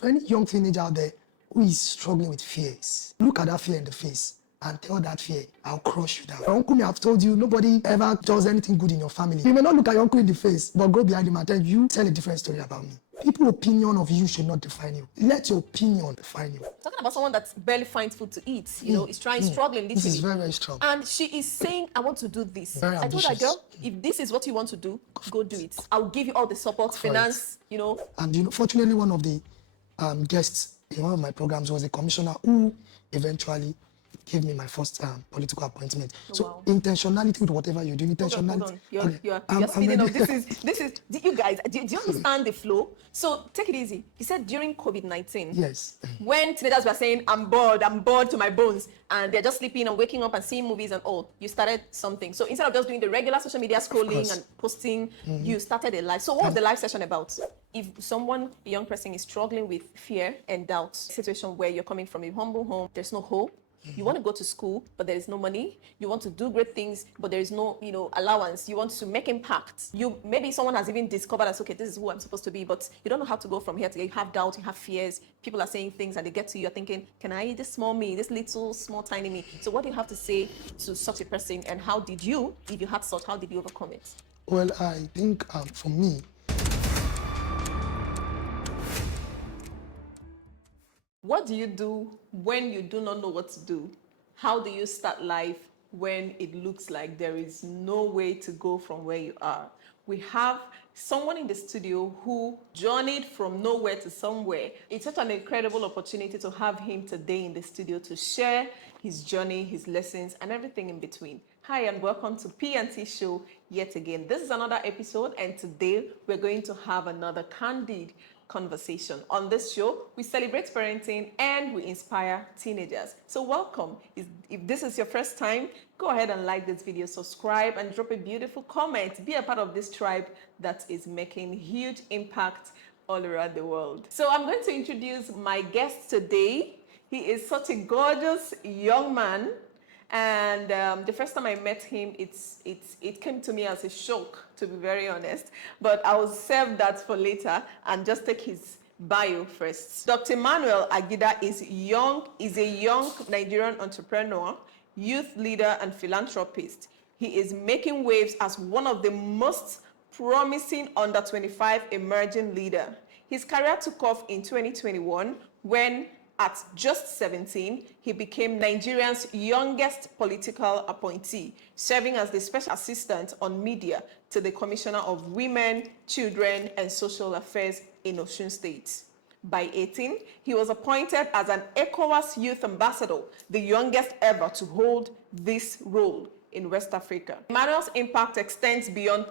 For any young teenager out there who is struggling with fears, look at that fear in the face and tell that fear, I'll crush you down. Your uncle may have told you nobody ever does anything good in your family. You may not look at your uncle in the face, but go behind him and tell you tell a different story about me. People's opinion of you should not define you. Let your opinion define you. Talking about someone that barely finds food to eat, you know, is struggling literally. This is very, very strong. And she is saying, I want to do this. Very I told her, ambitious. girl, if this is what you want to do, go do it. I'll give you all the support, finance, you know. And you know, fortunately, one of the guests in one of my programs was a commissioner who eventually gave me my first political appointment. Oh, so wow. intentionality with whatever you do, intentionality. Hold on. You're speeding up. This is. You guys, do you understand the flow? So take it easy. He said during COVID-19. Yes. When teenagers were saying, I'm bored to my bones, and they're just sleeping and waking up and seeing movies and all, you started something. So instead of just doing the regular social media scrolling and posting, you started a live. So what was the live session about? If someone, a young person, is struggling with fear and doubt, situation where you're coming from a humble home, there's no hope. You want to go to school, but there is no money. You want to do great things, but there is no, allowance. You want to make impact. Maybe someone has even discovered that, okay, this is who I'm supposed to be, but you don't know how to go from here to there. You have doubt, you have fears. People are saying things and they get to you, you're thinking, can I eat this small me, this little, small, tiny me? So what do you have to say to such a person, and how did you, if you had such, how did you overcome it? Well, I think for me, what do you do when you do not know what to do? How do you start life when it looks like there is no way to go from where you are? We have someone in the studio who journeyed from nowhere to somewhere. It's such an incredible opportunity to have him today in the studio to share his journey, his lessons, and everything in between. Hi, and welcome to P&T Show yet again. This is another episode, and today we're going to have another candid conversation. On this show, we celebrate parenting and we inspire teenagers. So welcome. If this is your first time, go ahead and like this video, subscribe, and drop a beautiful comment. Be a part of this tribe that is making huge impact all around the world. So I'm going to introduce my guest today. He is such a gorgeous young man. And the first time I met him, it came to me as a shock, to be very honest. But I will save that for later and just take his bio first. Dr. Emmanuel Agida is a young Nigerian entrepreneur, youth leader, and philanthropist. He is making waves as one of the most promising under 25 emerging leader. His career took off in 2021 when, at just 17, he became Nigeria's youngest political appointee, serving as the special assistant on media to the Commissioner of Women, Children, and Social Affairs in Osun State. By 18, he was appointed as an ECOWAS Youth Ambassador, the youngest ever to hold this role in West Africa. Emmanuel's impact extends beyond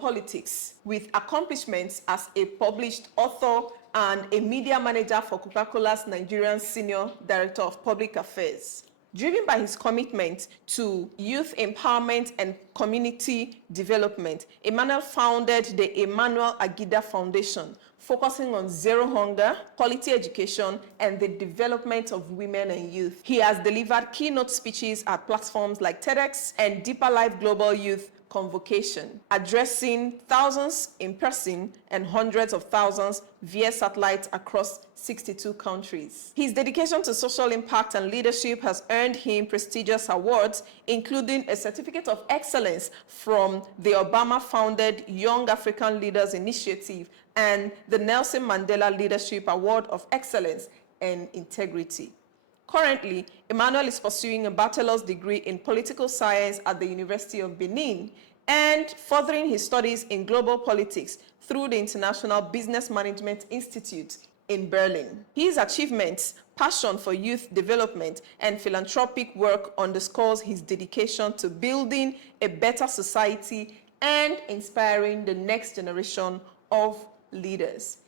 politics, with accomplishments as a published author and a media manager for Coca-Cola's Nigerian Senior Director of Public Affairs. Driven by his commitment to youth empowerment and community development, Emmanuel founded the Emmanuel Agida Foundation, focusing on zero hunger, quality education, and the development of women and youth. He has delivered keynote speeches at platforms like TEDx and Deeper Life Global Youth Convocation, addressing thousands in person and hundreds of thousands via satellite across 62 countries. His dedication to social impact and leadership has earned him prestigious awards, including a Certificate of Excellence from the Obama-founded Young African Leaders Initiative and the Nelson Mandela Leadership Award of Excellence and Integrity. Currently, Emmanuel is pursuing a bachelor's degree in political science at the University of Benin and furthering his studies in global politics through the International Business Management Institute in Berlin. His achievements, passion for youth development, and philanthropic work underscores his dedication to building a better society and inspiring the next generation of leaders.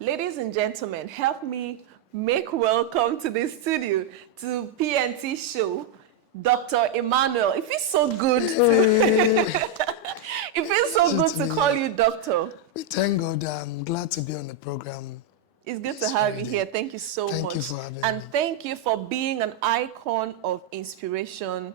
Ladies and gentlemen, help me make welcome to the studio to P&T Show, Dr. Emmanuel. It feels so good. It feels so good to call you doctor. we thank God. I'm glad to be on the program. It's good to have you here. Thank you so much. Thank you for having me. And thank you for being an icon of inspiration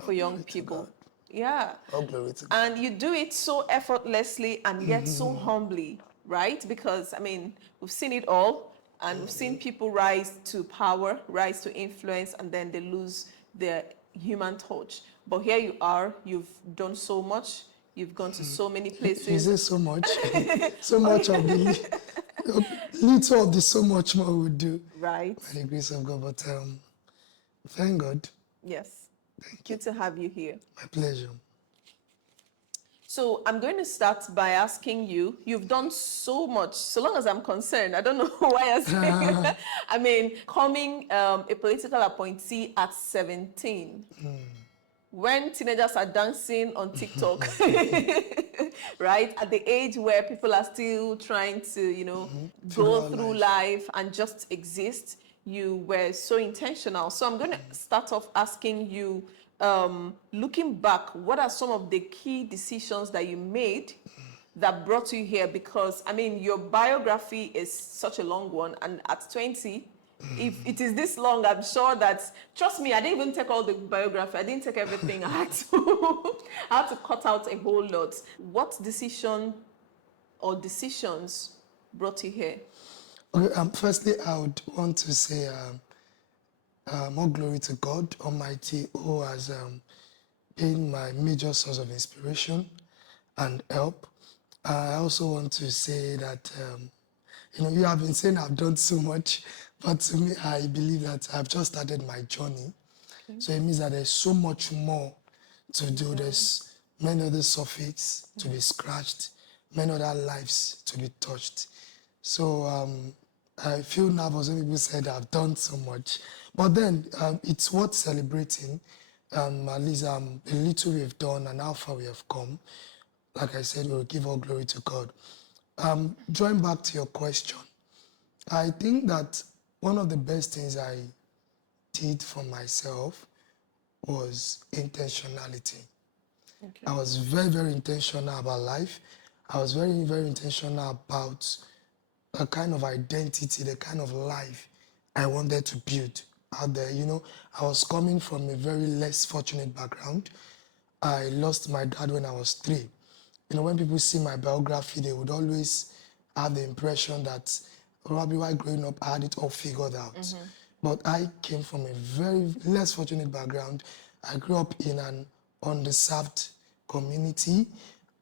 for young people. Yeah. All glory to God. And you do it so effortlessly and yet so humbly. right? Because, I mean, we've seen it all, and we've seen people rise to power, rise to influence, and then they lose their human touch. But here you are, you've done so much, you've gone to so many If you places. say so much, so much of the little of the so much more we do Right. by the grace of God. But thank God, Yes. Good to have you here. my pleasure. So I'm going to start by asking you, you've done so much, so long as I'm concerned, I don't know why you're saying that. I mean, coming a political appointee at 17, when teenagers are dancing on TikTok, right? At the age where people are still trying to, Figure go out through life and just exist, you were so intentional. So I'm going to start off asking you, looking back, what are some of the key decisions that you made that brought you here? Because, I mean, your biography is such a long one, and at 20, if it is this long, I'm sure that, trust me, I didn't even take all the biography. I didn't take everything. I had to cut out a whole lot. What decision or decisions brought you here? Okay, firstly, I would want to say more glory to God Almighty, who has been my major source of inspiration and help. I also want to say that, you have been saying I've done so much, but to me, I believe that I've just started my journey. Okay. So it means that there's so much more to do. There's many other surfaces to be scratched, many other lives to be touched. So I feel nervous when people said I've done so much. But then it's worth celebrating, at least the little we've done and how far we have come. Like I said, we'll give all glory to God. Drawing back to your question, I think that one of the best things I did for myself was intentionality. Okay. I was very, very intentional about life. I was very, very intentional about a kind of identity, the kind of life I wanted to build out there. I was coming from a very less fortunate background. I lost my dad when I was 3. When people see my biography, they would always have the impression that probably while growing up, I had it all figured out. But I came from a very less fortunate background. I grew up in an underserved community.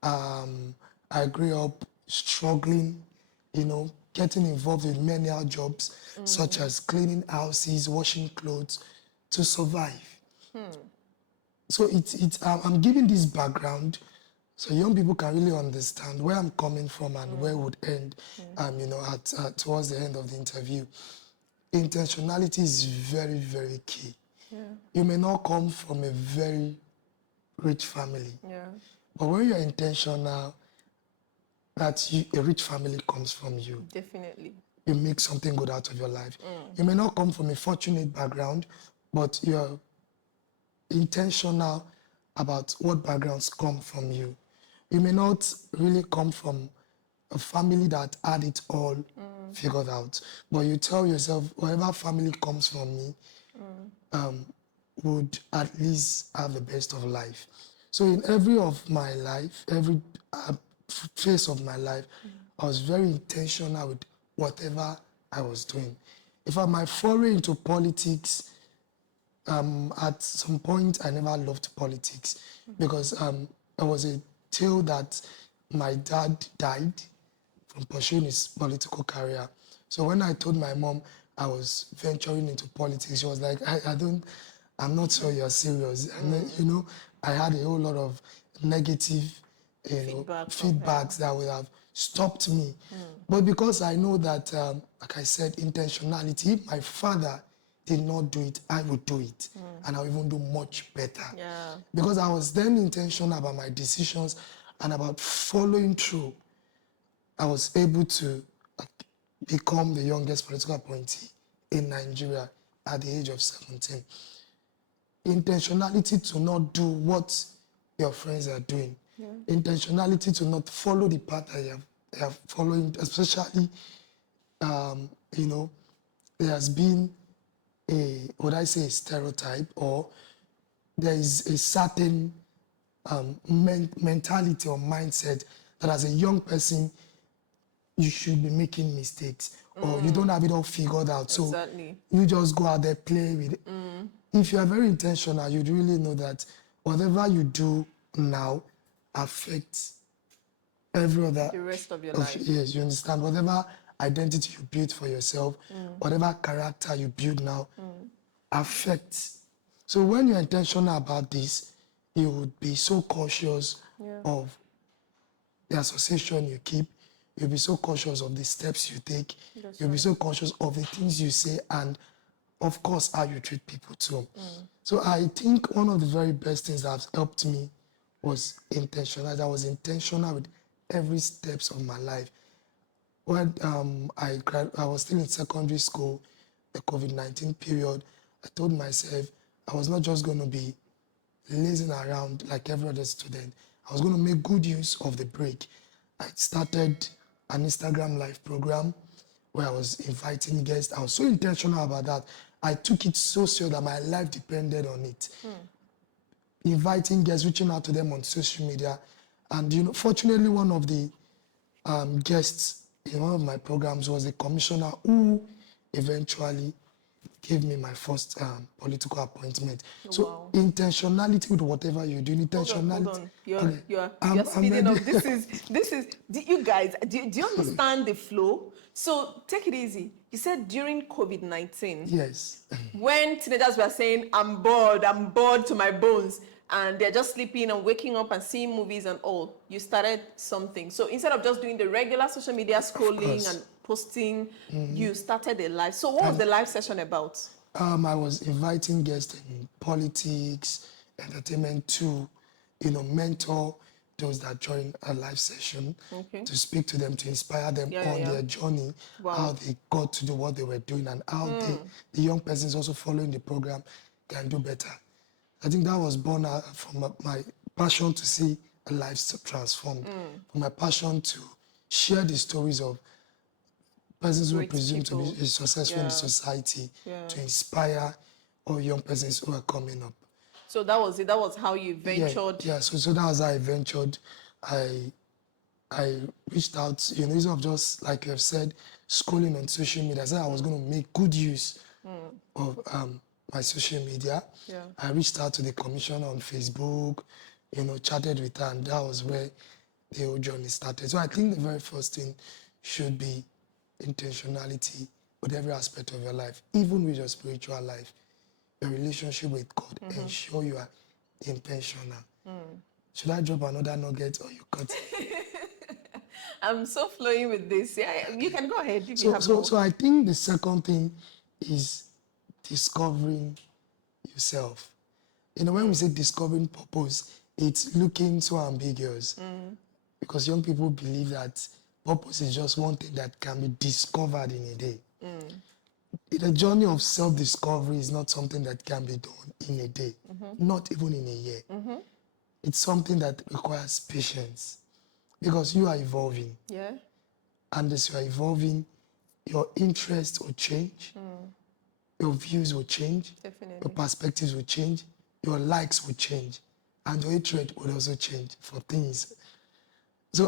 I grew up struggling, getting involved in menial jobs such as cleaning houses, washing clothes to survive. So I'm giving this background so young people can really understand where I'm coming from and where would end, towards the end of the interview. Intentionality is very, very key. Yeah. You may not come from a very rich family, Yeah. but when you're intentional, a rich family comes from you. Definitely. You make something good out of your life. You may not come from a fortunate background, but you're intentional about what backgrounds come from you. You may not really come from a family that had it all figured out, but you tell yourself, whatever family comes from me would at least have the best of life. So in every of my life, every phase of my life, I was very intentional with whatever I was doing. In fact, my foray into politics, at some point, I never loved politics because there was a tale that my dad died from pursuing his political career. So when I told my mom I was venturing into politics, she was like, I'm not sure you're serious. And then, I had a whole lot of negative, feedbacks that would have stopped me. But because I know that, like I said, intentionality, if my father did not do it, I would do it. And I'll even do much better. Yeah. Because I was then intentional about my decisions and about following through. I was able to become the youngest political appointee in Nigeria at the age of 17. Intentionality to not do what your friends are doing. Yeah. Intentionality to not follow the path that they are following, especially, there has been a stereotype, or there is a certain mentality or mindset that as a young person, you should be making mistakes or you don't have it all figured out. So Exactly. you just go out there, play with it. If you are very intentional, you'd really know that whatever you do now affects every other The rest of your life. yes, you understand. Whatever identity you build for yourself, whatever character you build now affects. So when you're intentional about this, you would be so cautious of the association you keep. You'll be so cautious of the steps you take. You'll be so cautious of the things you say and, of course, how you treat people too. So I think one of the very best things that have helped me was intentional. I was intentional with every steps of my life. When I was still in secondary school, the COVID-19 period, I told myself I was not just going to be lazing around like every other student. I was going to make good use of the break. I started an Instagram live program where I was inviting guests. I was so intentional about that. I took it so serious that my life depended on it. Inviting guests, reaching out to them on social media. And, you know, fortunately, one of the guests in one of my programs was a commissioner who eventually gave me my first political appointment. So intentionality with whatever you do, intentionality. Hold on. You're, Okay. you're speeding up. This is, you guys, do you understand the flow? So take it easy. You said during COVID-19, Yes. when teenagers were saying, I'm bored to my bones, and they're just sleeping and waking up and seeing movies and all, you started something. So instead of just doing the regular social media scrolling and posting, you started a live. So what was the live session about? I was inviting guests in politics, entertainment to, you know, mentor those that join a live session to speak to them, to inspire them on their journey, how they got to do what they were doing and how the young persons also following the program can do better. I think that was born out from my passion to see a life transformed, from my passion to share the stories of persons who Great presume to people. be successful in the society, to inspire all young persons who are coming up. So that was it. That was how you ventured. Yeah. So that was how I ventured. I reached out, you know, instead of just, like you've said, scrolling on social media. I said I was going to make good use of my social media. Yeah. I reached out to the commissioner on Facebook, you know, chatted with her, and that was where the whole journey started. So I think the very first thing should be intentionality with every aspect of your life, even with your spiritual life, your relationship with God. Ensure you are intentional. Should I drop another nugget or you cut? I'm so flowing with this. Yeah, you can go ahead if you have more. So I think the second thing is discovering yourself. You know, when we say discovering purpose, it's looking so ambiguous because young people believe that purpose is just one thing that can be discovered in a day. The journey of self-discovery is not something that can be done in a day, not even in a year. It's something that requires patience because you are evolving. Yeah. And as you are evolving, your interests will change, your views will change, Definitely. your perspectives will change, your likes will change, and your hatred will also change for things. So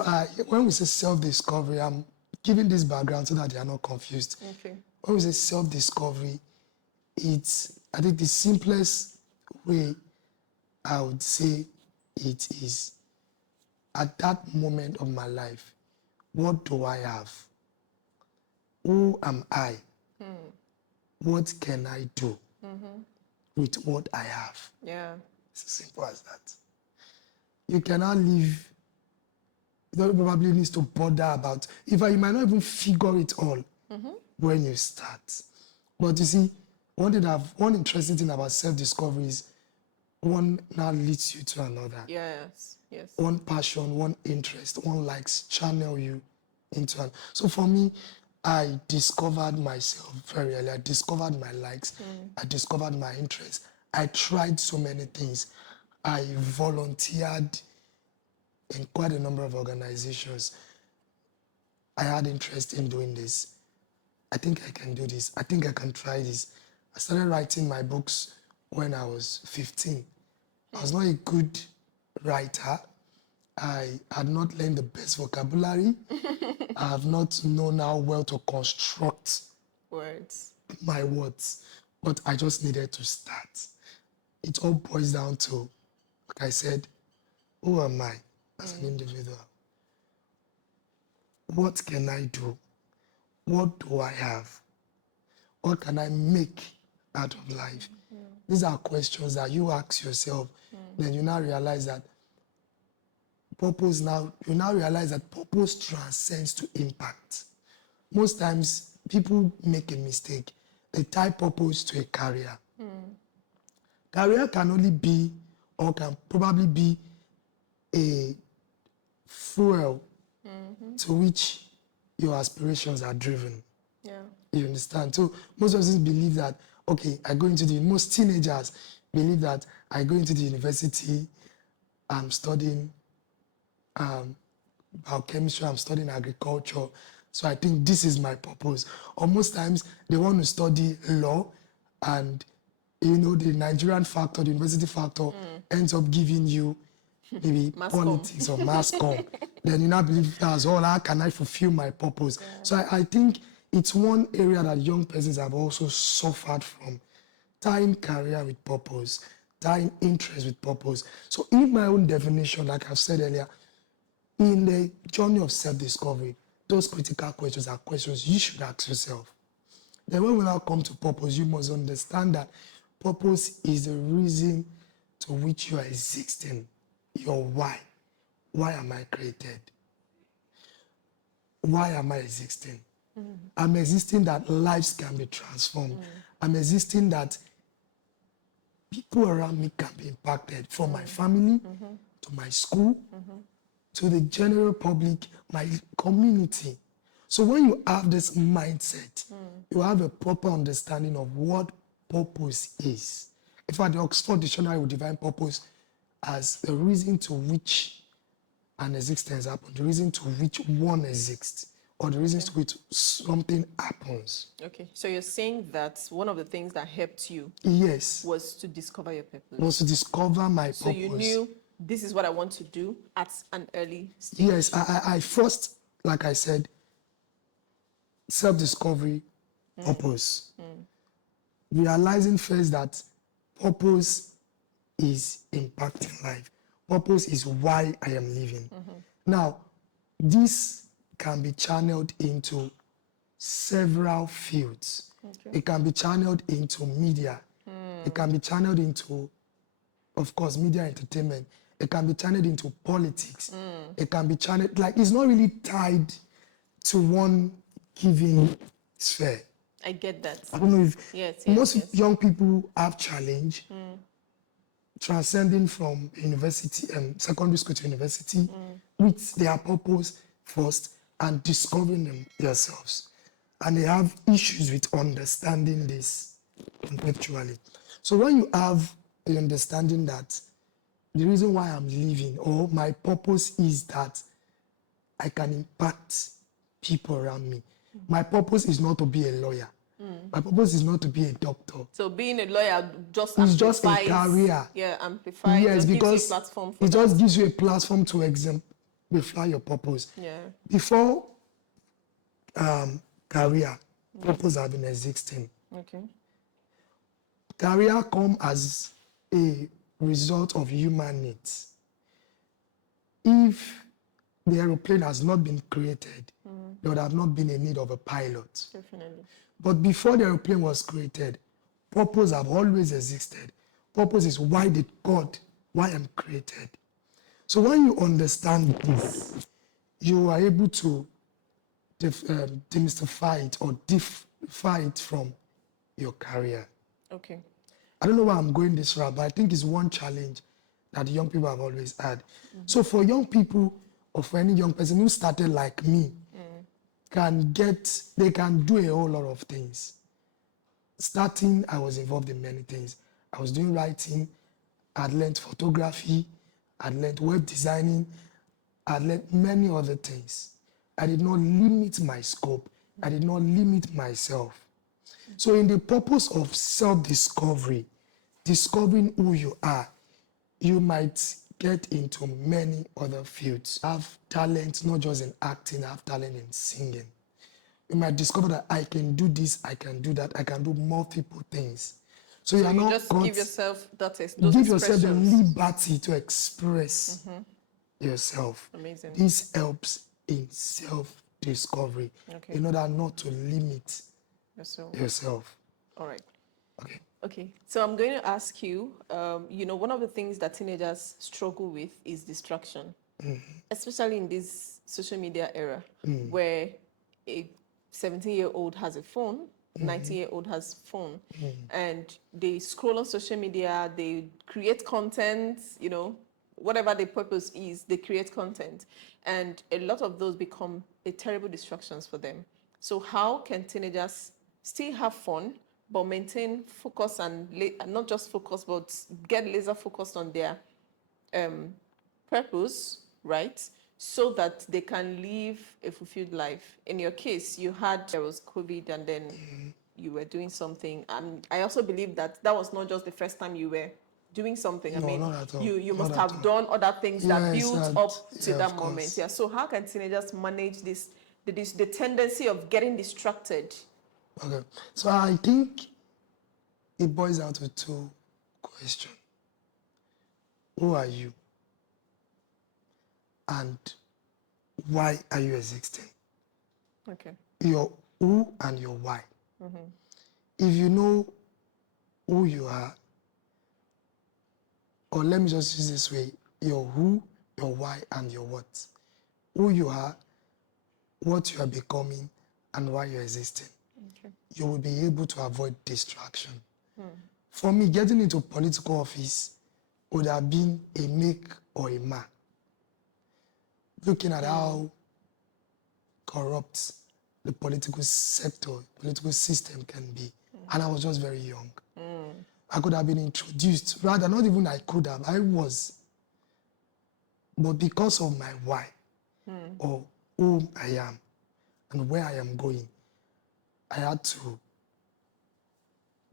when we say self-discovery, I'm giving this background so that they are not confused. Okay. When we say self-discovery, it's, I think the simplest way I would say it is, at that moment of my life, what do I have? Who am I? What can I do with what I have? Yeah. It's as simple as that. You cannot live, you probably needs to bother about, you might not even figure it all when you start. But you see, one interesting thing about self-discovery is one now leads you to another. Yes. Yes. One passion, one interest, one likes channel you into an. So for me, I discovered myself very early. I discovered my likes. I discovered my interests. I tried so many things. I volunteered in quite a number of organizations. I had interest in doing this. I think I can do this. I think I can try this. I started writing my books when I was 15. I was not a good writer. I had not learned the best vocabulary. I have not known how well to construct Words. my words, but I just needed to start. It all boils down to, like I said, who am I as an individual? What can I do? What do I have? What can I make out of life? These are questions that you ask yourself. Then you now realize that purpose transcends to impact. Most times, people make a mistake. They tie purpose to a career. Career can only be, or can probably be, a fuel to which your aspirations are driven. Yeah. You understand? So most of us believe that, okay, most teenagers believe that I go into the university, I'm studying biochemistry, I'm studying agriculture. So I think this is my purpose. Or most times they want to study law, and the Nigerian factor, the university factor ends up giving you maybe Mass politics or mass comm. Then you now believe that's all. How can I fulfill my purpose? Yeah. So I think it's one area that young persons have also suffered from, tying career with purpose, tying interest with purpose. So in my own definition, like I've said earlier, in the journey of self-discovery, those critical questions are questions you should ask yourself. Then when we now come to purpose, you must understand that purpose is the reason to which you are existing, your why. Why am I created? Why am I existing? I'm existing that lives can be transformed. I'm existing that people around me can be impacted, from my family to my school to the general public, my community. So when you have this mindset, you have a proper understanding of what purpose is. In fact, the Oxford Dictionary will define purpose as the reason to which an existence happens, the reason to which one exists, or the reasons to which something happens. Okay, so you're saying that one of the things that helped you Yes. was to discover your purpose. Was to discover my purpose. So you knew this is what I want to do at an early stage. Yes, I first, like I said, self-discovery, purpose. Realizing first that purpose is impacting life. Purpose is why I am living. Now, this can be channeled into several fields. Okay. It can be channeled into media. It can be channeled into, of course, media entertainment. It can be channeled into politics. It can be channeled, like, it's not really tied to one given sphere. I get that. I don't know if most young people have challenge transcending from university and secondary school to university with their purpose first and discovering themselves. And they have issues with understanding this conceptually. So when you have the understanding that the reason why I'm living, or my purpose, is that I can impact people around me. My purpose is not to be a lawyer. My purpose is not to be a doctor. So being a lawyer just a career. Yeah, amplifies. Yes, because gives you a platform for it just gives you a platform to exemplify your purpose. Yeah. Before career, purpose have been existing. Okay. Career come as a result of human needs. If the aeroplane has not been created, there would have not been a need of a pilot. Definitely. But before the aeroplane was created, purpose have always existed. Purpose is why I'm created. So when you understand this, you are able to demystify it or differ it from your career. Okay. I don't know why I'm going this route, but I think it's one challenge that young people have always had. So for young people, or for any young person who started like me, they can do a whole lot of things. Starting, I was involved in many things. I was doing writing, I'd learned photography, I'd learned web designing, I'd learned many other things. I did not limit my scope. I did not limit myself. So in the purpose of self-discovery, discovering who you are, you might get into many other fields. I have talent, not just in acting, I have talent in singing. You might discover that I can do this, I can do that, I can do multiple things. So you are you not just got, give yourself those give yourself the expressions. liberty to express yourself. Amazing. This helps in self-discovery Okay. in order not to limit So, yourself. all right. Okay. Okay. So I'm going to ask you, one of the things that teenagers struggle with is distraction, especially in this social media era where a 17-year-old has a phone, 19-year-old has phone, and they scroll on social media, they create content, whatever the purpose is, they create content. And a lot of those become a terrible distractions for them. So how can teenagers still have fun, but maintain focus and not just focus, but get laser focused on their purpose, right? So that they can live a fulfilled life. In your case, there was COVID and then you were doing something. And I also believe that was not just the first time you were doing something. No, not at all. You Not must at have all. done other things that Yes, built up to yeah, that of moment. course. Yeah. So how can teenagers manage the tendency of getting distracted? Okay. So I think it boils down to two questions. Who are you? And why are you existing? Okay. Your who and your why. If you know who you are, or let me just use this way, your who, your why, and your what. Who you are, what you are becoming, and why you're existing. Okay. You will be able to avoid distraction. For me, getting into political office would have been a make or a mark. Looking at how corrupt the political sector, political system can be. And I was just very young. I could have been introduced, rather not even I could have, I was. But because of my why, or who I am, and where I am going, I had to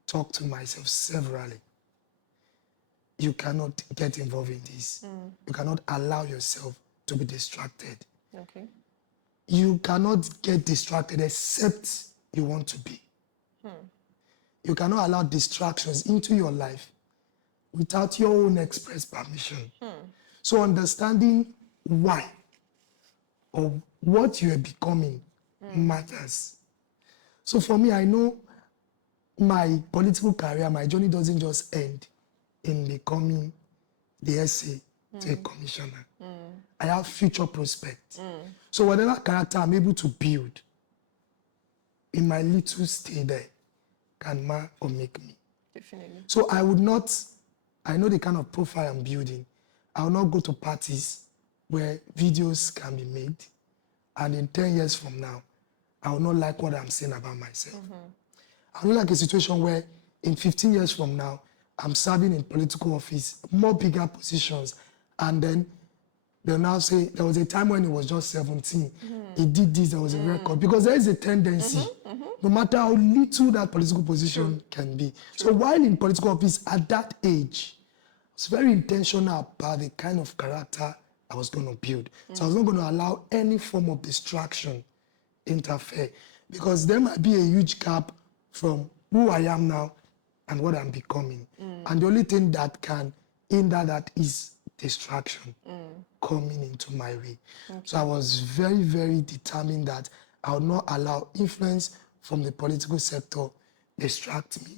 talk to myself severally. You cannot get involved in this. You cannot allow yourself to be distracted. Okay. You cannot get distracted except you want to be. You cannot allow distractions into your life without your own express permission. So understanding why or what you are becoming matters. So for me, I know my political career, my journey doesn't just end in becoming the SA to a commissioner. I have future prospects. So whatever character I'm able to build in my little stay there can mark or make me. Definitely. So I would not, I know the kind of profile I'm building. I will not go to parties where videos can be made, and in 10 years from now, I will not like what I'm saying about myself. I will not like a situation where in 15 years from now, I'm serving in political office, more bigger positions, and then they'll now say there was a time when he was just 17. He did this, there was a record. Because there is a tendency, no matter how little that political position can be. So while in political office at that age, I was very intentional about the kind of character I was going to build. So I was not going to allow any form of distraction interfere, because there might be a huge gap from who I am now and what I'm becoming. And the only thing that can hinder that is distraction coming into my way. So I was very, very determined that I would not allow influence from the political sector distract me.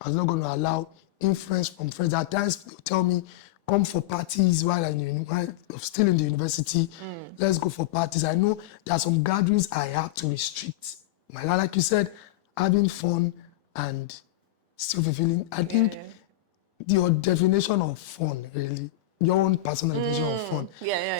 I was not going to allow influence from friends. At times, they would tell me, come for parties while I'm still in the university. Let's go for parties. I know there are some gatherings I have to restrict. My life, like you said, having fun and still fulfilling. I think your definition of fun, really, your own personal definition of fun.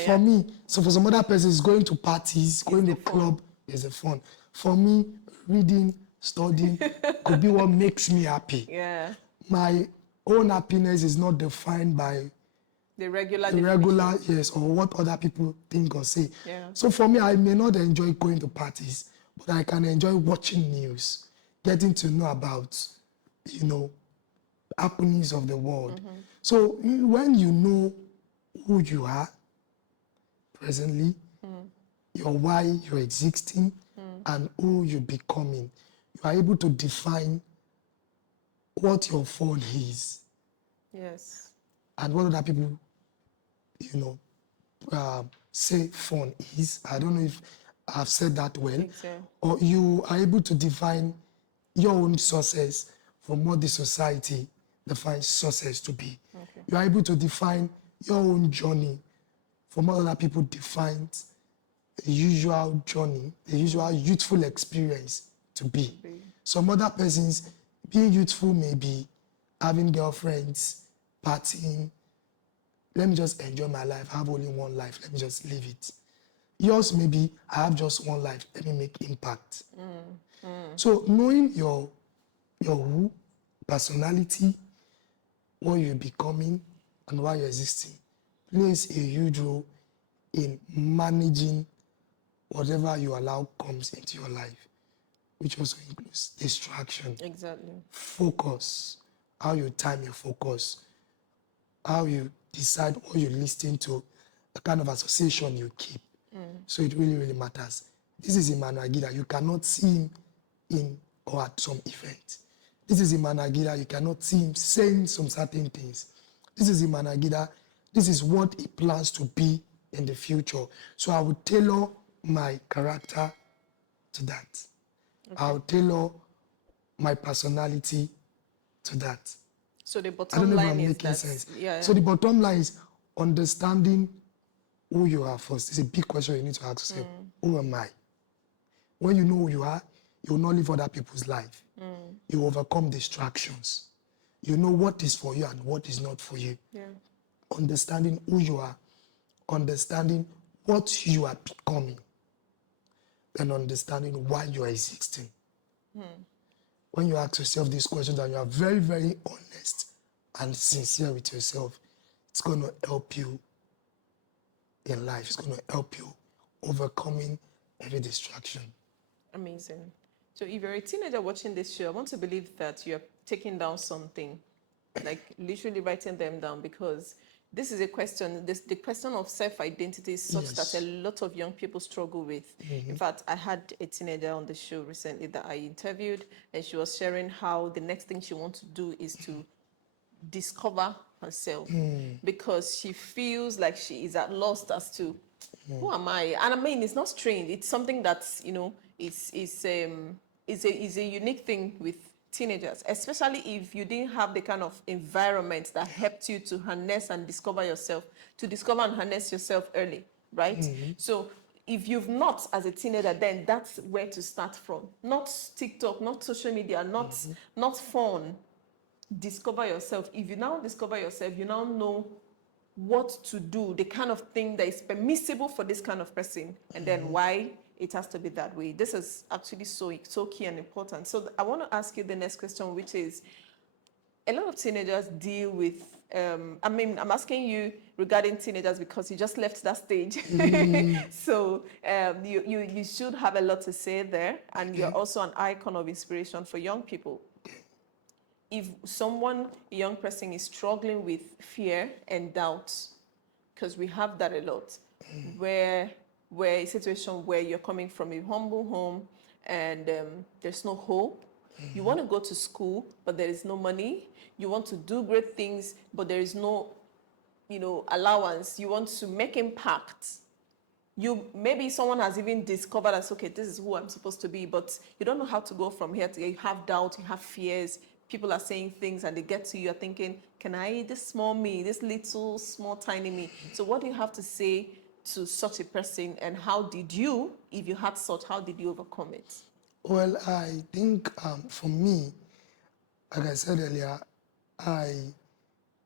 For me, so for some other persons, going to parties, going to club is a fun. For me, reading, studying could be what makes me happy. Yeah. My own happiness is not defined by The regular the definition. regular, yes, or what other people think or say. Yeah. So for me, I may not enjoy going to parties, but I can enjoy watching news, getting to know about, happenings of the world. So when you know who you are presently, your why you're existing, and who you're becoming. You are able to define what your phone is Yes. and what other people, you know, say phone is. I don't know if I've said that well. Exactly. Or you are able to define your own success from what the society defines success to be. Okay. You are able to define your own journey from what other people define the usual journey, the usual youthful experience to be. Some other persons, being youthful may be having girlfriends, partying. Let me just enjoy my life. I have only one life. Let me just live it. Yours may be, I have just one life. Let me make impact. So knowing your who, personality, what you're becoming, and why you're existing plays a huge role in managing whatever you allow comes into your life, which also includes distraction, Exactly. focus, how you time your focus, how you decide what you listen to, the kind of association you keep. So it really, really matters. This is Emmanuel Agida. You cannot see him in or at some event. This is Emmanuel Agida. You cannot see him saying some certain things. This is Emmanuel Agida. This is what he plans to be in the future. So I would tailor my character to that. I'll tailor my personality to that. So the I don't bottom know if line I'm is making that sense. yeah. So the bottom line is understanding who you are first. It's a big question you need to ask yourself. Who am I? When you know who you are, you will not live other people's life. You overcome distractions. You know what is for you and what is not for you. Yeah. Understanding who you are, understanding what you are becoming, and understanding why you are existing. When you ask yourself these questions and you are very, very honest and sincere with yourself, it's going to help you in life. It's going to help you overcoming every distraction. Amazing. So if you're a teenager watching this show, I want to believe that you're taking down something, like literally writing them down, because this is a question, the question of self-identity is such that a lot of young people struggle with. In fact, I had a teenager on the show recently that I interviewed, and she was sharing how the next thing she wants to do is to discover herself, because she feels like she is at lost as to who am I? And I mean, it's not strange. It's something that's, is a unique thing with teenagers, especially if you didn't have the kind of environment that helped you to harness and discover yourself, to discover and harness yourself early, right? So if you've not as a teenager, then that's where to start from. Not TikTok, not social media, not phone. Discover yourself. If you now discover yourself, you now know what to do, the kind of thing that is permissible for this kind of person, and then why it has to be that way. This is actually so key and important. So I want to ask you the next question, which is, a lot of teenagers deal with, I'm asking you regarding teenagers because you just left that stage. So you should have a lot to say there, and you're also an icon of inspiration for young people. If someone, a young person, is struggling with fear and doubt, because we have that a lot, where a situation where you're coming from a humble home and there's no hope, you want to go to school but there is no money, you want to do great things but there is no allowance, you want to make impact, maybe someone has even discovered that, okay, this is who I'm supposed to be, but you don't know how to go from here to there. You have doubt, you have fears, people are saying things and they get to you, you're thinking, can I, this small me, this little small tiny me? So what do you have to say to such a person, and how did you, if you had such, how did you overcome it? Well, I think for me, like I said earlier, I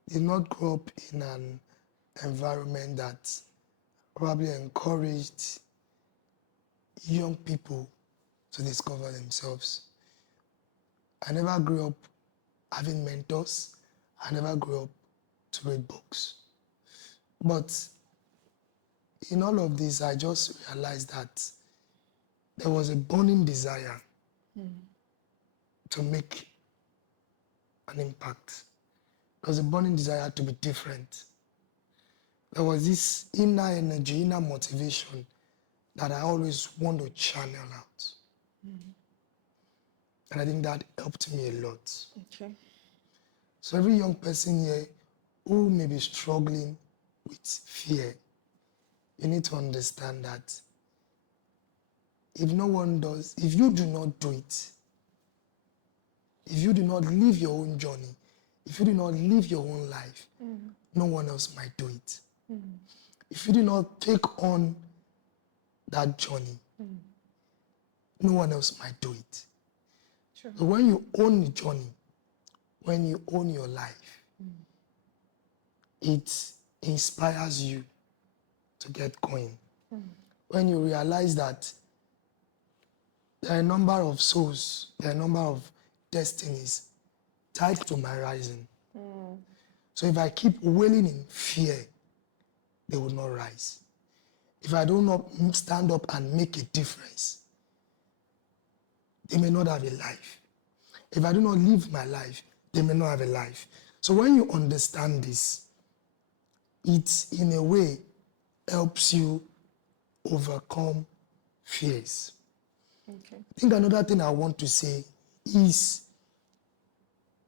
did not grow up in an environment that probably encouraged young people to discover themselves. I never grew up having mentors. I never grew up to read books. But in all of this, I just realized that there was a burning desire to make an impact. There was a burning desire to be different. there was this inner energy, inner motivation that I always want to channel out. And I think that helped me a lot. Okay. So every young person here who may be struggling with fear, you need to understand that if no one does, if you do not do it, if you do not live your own journey, if you do not live your own life, no one else might do it. If you do not take on that journey, no one else might do it. Sure. So when you own the journey, when you own your life, it inspires you to get going. When you realize that there are a number of souls, there are a number of destinies tied to my rising. So if I keep wailing in fear, they will not rise. If I do not stand up and make a difference, they may not have a life. If I do not live my life, they may not have a life. So when you understand this, it in a way helps you overcome fears. Okay. I think another thing I want to say is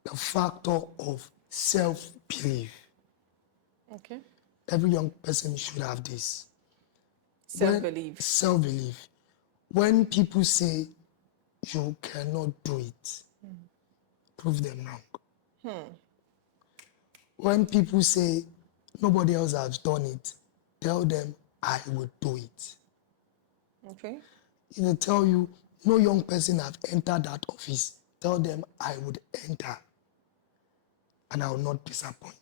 the factor of self-belief. Okay. Every young person should have this. Self-belief. Self-belief. When people say you cannot do it, prove them wrong. When people say nobody else has done it, tell them I will do it. Okay. If they tell you no young person have entered that office, tell them I would enter and I will not disappoint.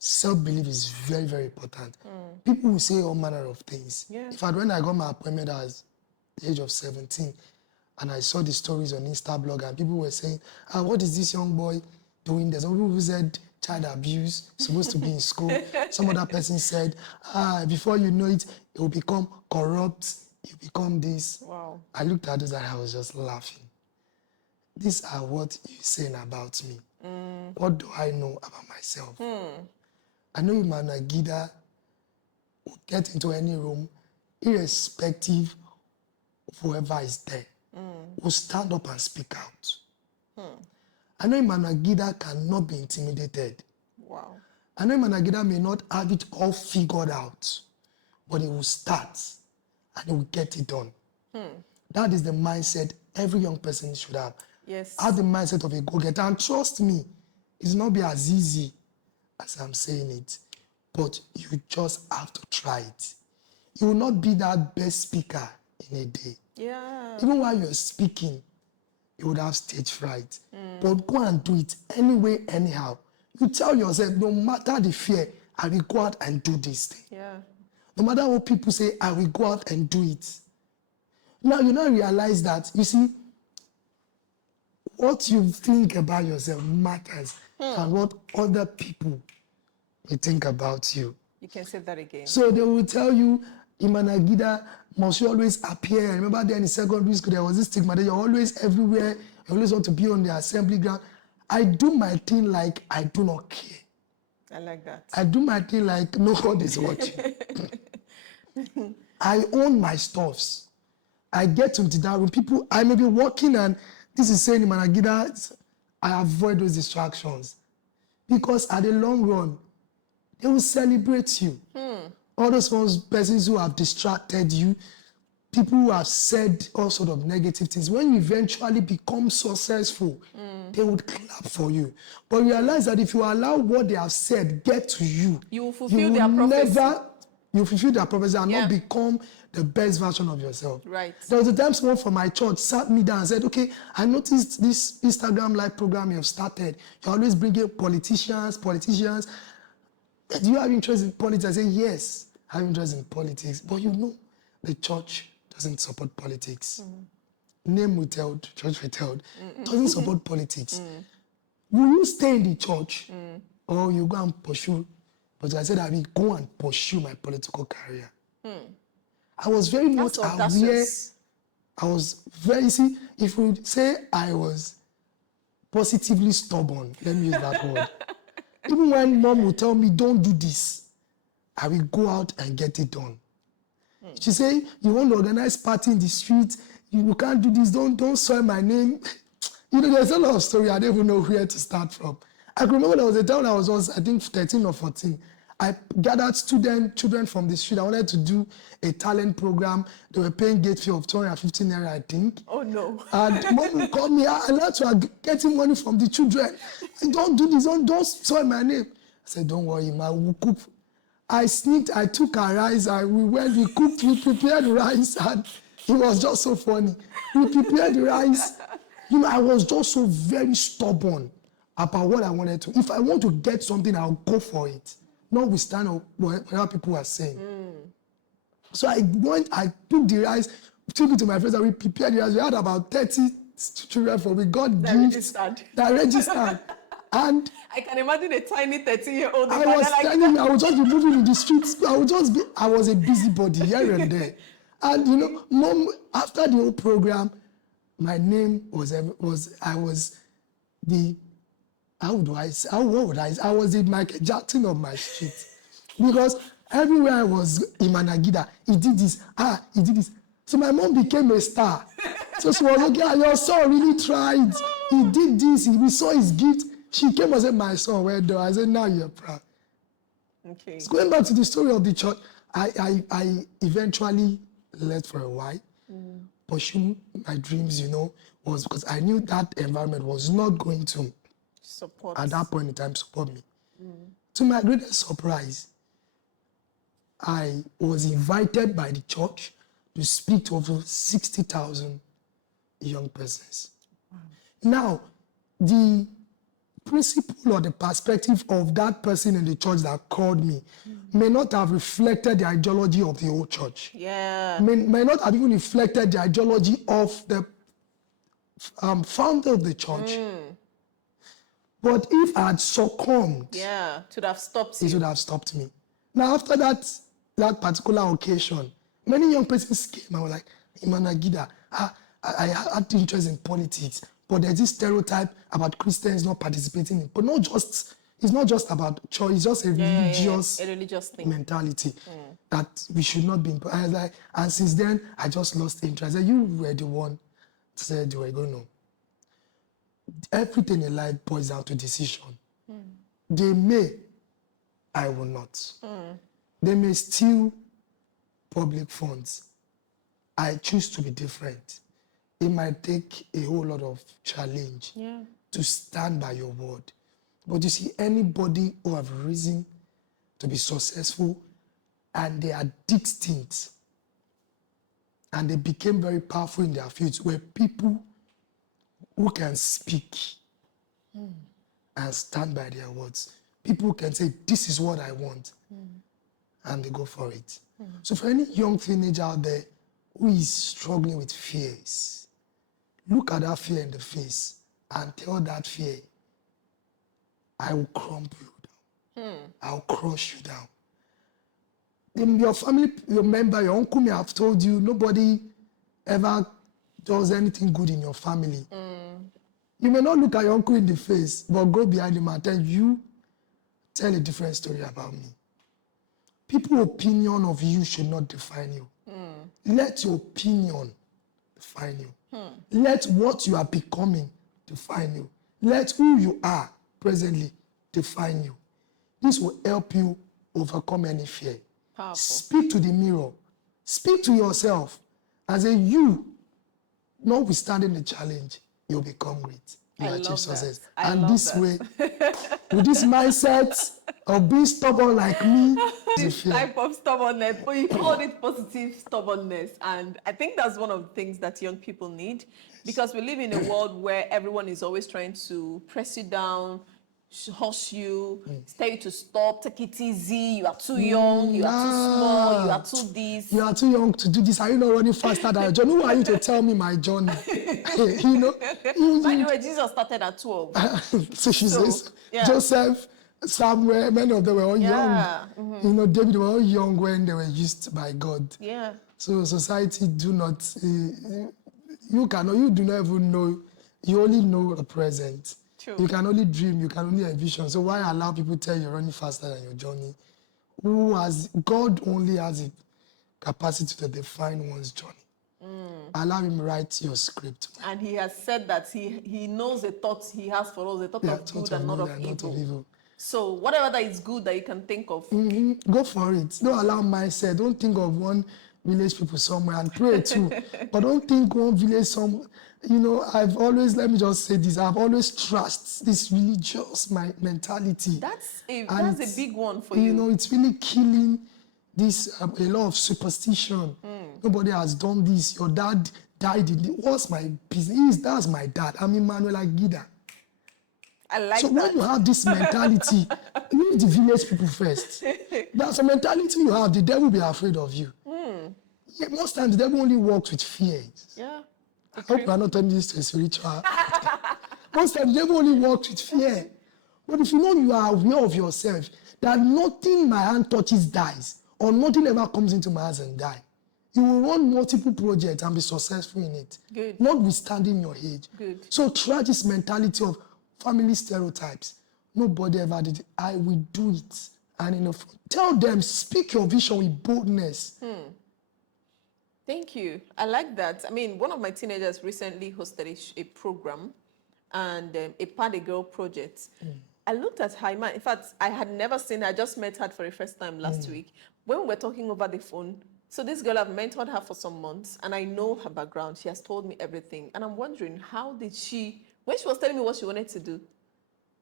Self-belief is very, very important. People will say all manner of things. Yeah. In fact, when I got my appointment at the age of 17, and I saw the stories on Instablog, and people were saying, what is this young boy doing? There's some people who said child abuse, supposed to be in school. Some other person said, before you know it, it will become corrupt, you become this. Wow. I looked at this and I was just laughing. These are what you're saying about me. What do I know about myself? I know Emmanuel Agida will get into any room, irrespective of whoever is there, will stand up and speak out. I know Emmanuel Agida cannot be intimidated. Wow. I know Emmanuel Agida may not have it all figured out, but he will start and he will get it done. That is the mindset every young person should have. Yes. Have the mindset of a go-getter. And trust me, it's not be as easy as I'm saying it, but you just have to try it. You will not be that best speaker in a day. Yeah. Even while you're speaking, you would have stage fright. But go and do it anyway, anyhow. You tell yourself, no matter the fear, I will go out and do this thing. Yeah. No matter what people say, I will go out and do it. Now, you now realize that, you see, what you think about yourself matters than what other people may think about you. You can say that again. So they will tell you, Emmanuel Agida must you always appear. I remember then in secondary school, there was this stigma that you're always everywhere. You always want to be on the assembly ground. I do my thing like I do not care. I like that. I do my thing like no one is watching. I own my stuffs. I get into that room. People, I may be walking and this is saying Emmanuel Agida, I avoid those distractions. Because at the long run, they will celebrate you. All those persons who have distracted you, people who have said all sort of negative things, when you eventually become successful, they would clap for you. But realize that if you allow what they have said get to you, You will fulfill their prophecy. You fulfill their prophecy and Yeah. not become the best version of yourself. Right. There was a time someone from my church sat me down and said, okay, I noticed this Instagram live program you have started. You're always bringing politicians. Do you have interest in politics? I say, yes, I have interest in politics. But you know, the church doesn't support politics. Name withheld, church withheld, doesn't support politics. Will you stay in the church or you go and pursue? But I said, I will go and pursue my political career. I was very much That's aware. audacious. I was very, see, if we say I was positively stubborn, let me use that word. Even when mom would tell me, don't do this, I will go out and get it done. She say, you want to organize party in the street, you can't do this, don't soil my name. You know, there's a lot of story. I don't even know where to start from. I can remember there was a time I was I think 13 or 14. I gathered children from the street. I wanted to do a talent program. They were paying gate fee of 250 naira, I think. Oh no. And mom would call me, I like to getting money from the children. Don't do this, don't soil my name. I said, don't worry, ma, we'll cook. I sneaked, I took a rice, we cooked, we prepared rice, and it was just so funny. We prepared the rice. You know, I was just so very stubborn about what I wanted to. If I want to get something, I'll go for it. Notwithstanding what people are saying. So I took the rice, took it to my friends, and we prepared the rice. We had about 30 children for we got gifts that registered. And I can imagine a tiny 13-year-old. I was telling you, I would just be moving in the streets. I was a busybody here and there. And you know, mom, after the whole program, my name was the, I was the Michael Jackson of my street. Because everywhere I was, Emmanuel Agida, he did this, he did this. So my mom became a star. So she was like, your son really tried. He did this, we saw his gift. She came and said, my son, well done. I said, now you're proud. Okay. So going back to the story of the church, I eventually left for a while, pursuing my dreams, you know, was because I knew that environment was not going to, at that point in time, support me. To my greatest surprise, I was invited by the church to speak to over 60,000 young persons. Wow. Now, the principle or the perspective of that person in the church that called me may not have reflected the ideology of the whole church. Yeah. May not have even reflected the ideology of the founder of the church. But if I had succumbed, it would have stopped you. It would have stopped me. Now, after that particular occasion, many young persons came and were like, Emmanuel Agida, I had interest in politics, but there's this stereotype about Christians not participating in, but it's not just about church, it's just a religious mentality that we should not be. I was like, and since then, I just lost interest. I said, you were the one that said you were going to. Everything in life boils down to decision. They may, I will not. They may steal public funds. I choose to be different. It might take a whole lot of challenge to stand by your word. But you see, anybody who have risen to be successful and they are distinct and they became very powerful in their fields were people who can speak and stand by their words. People can say, this is what I want. And they go for it. So for any young teenager out there who is struggling with fears, look at that fear in the face and tell that fear, I will crumple you down. I'll crush you down. In your family, your member, your uncle may have told you, nobody ever does anything good in your family. You may not look at your uncle in the face, but go behind him and tell a different story about me. People's opinion of you should not define you. Let your opinion define you. Let what you are becoming define you. Let who you are presently define you. This will help you overcome any fear. Powerful. Speak to the mirror. Speak to yourself. As a you, notwithstanding the challenge, you'll become great. You'll achieve success. And this way, with this mindset of being stubborn like me, this type of stubbornness, but you call it positive stubbornness. And I think that's one of the things that young people need, because we live in a world where everyone is always trying to press you down, hush you, tell you to stop, take it easy, you are too young, you are too small, you are too this. You are too young to do this. Are you not running faster than your journey? Who are you to tell me my journey? You know? By the way, Jesus started at 12. So she says, Joseph, Samuel, many of them were all young. You know, David were all young when they were used by God. Yeah. So society do not, you do not even know, you only know the present. True. You can only dream, you can only envision. So why allow people to tell you you're running faster than your journey? God only has the capacity to define one's journey. Allow him write your script. And he has said that he knows the thoughts he has for us, the thought Yeah, of good and not of evil. So whatever that is good that you can think of. Go for it. Don't allow mindset. Don't think of one village people somewhere, and pray too. But don't think one village somewhere. You know, let me just say this, I've always trusted this religious mentality. That's And a big one for you. You know, it's really killing this, a lot of superstition. Nobody has done this. Your dad died in the, what's my business? That's my dad. I'm Emmanuel Agida. I like so that. When you have this mentality, you need the village people first. That's a mentality you have, the devil will be afraid of you. Yeah, most times the devil only works with fear. Yeah. I hope you are not turning this to a spiritual. Most times the devil only works with fear. But if you know you are aware of yourself, that nothing my hand touches dies, or nothing ever comes into my hands and die, you will run multiple projects and be successful in it. Good. Notwithstanding your age. Good. So try this mentality of family stereotypes. Nobody ever did it. I will do it. And tell them, speak your vision with boldness. Thank you. I like that. I mean, one of my teenagers recently hosted a program and a Pad a Girl project. I looked at her. In fact, I had never seen her. I just met her for the first time last week. When we were talking over the phone, so this girl, I've mentored her for some months, and I know her background. She has told me everything. And I'm wondering, how did she, when she was telling me what she wanted to do,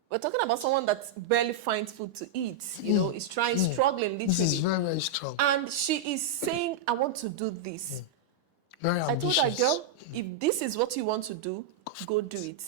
we're talking about someone that barely finds food to eat, you know, is struggling literally. This is very, very strong. And she is saying, I want to do this. Very ambitious. I told her, girl, if this is what you want to do, go do it.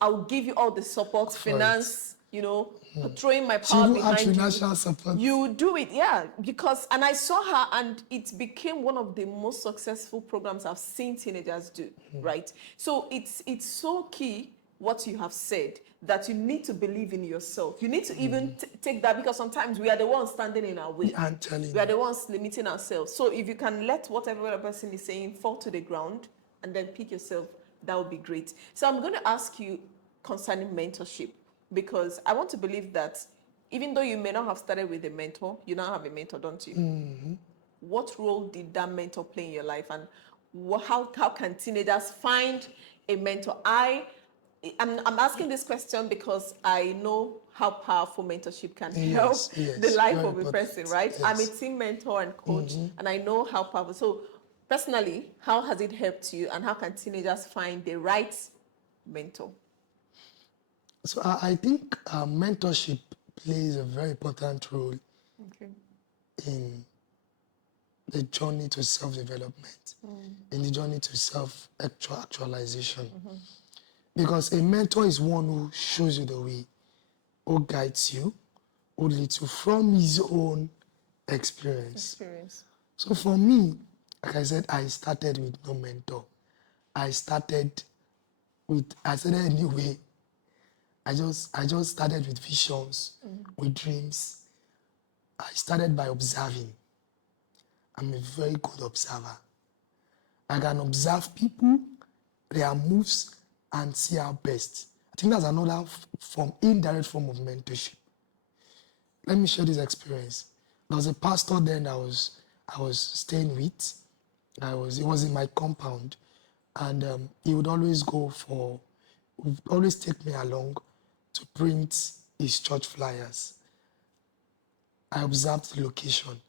I'll give you all the support, finance, you know, throwing my power behind you. Financial support. You do it, yeah. Because, and I saw her, and it became one of the most successful programs I've seen teenagers do, right? So it's so key what you have said, that you need to believe in yourself. You need to even take that, because sometimes we are the ones standing in our way. I'm telling you. We are the ones limiting ourselves. So if you can let whatever other person is saying fall to the ground and then pick yourself, that would be great. So I'm going to ask you concerning mentorship, because I want to believe that even though you may not have started with a mentor, you now have a mentor, don't you? What role did that mentor play in your life, and how can teenagers find a mentor? I'm asking this question because I know how powerful mentorship can help the life of a person, right? Yes. I'm a team mentor and coach, and I know how powerful. So personally, how has it helped you, and how can teenagers find the right mentor? So I think mentorship plays a very important role in the journey to self-development, in the journey to self-actualization. Because a mentor is one who shows you the way, who guides you, who leads you from his own experience. So for me, like I said, I started with no mentor. I started anyway. I just started with visions, with dreams. I started by observing. I'm a very good observer. I can observe people, their moves, and see our best. I think that's another indirect form of mentorship. Let me share this experience. There was a pastor then I was staying with. He was in my compound, and he would always take me along to print his church flyers. I observed the location.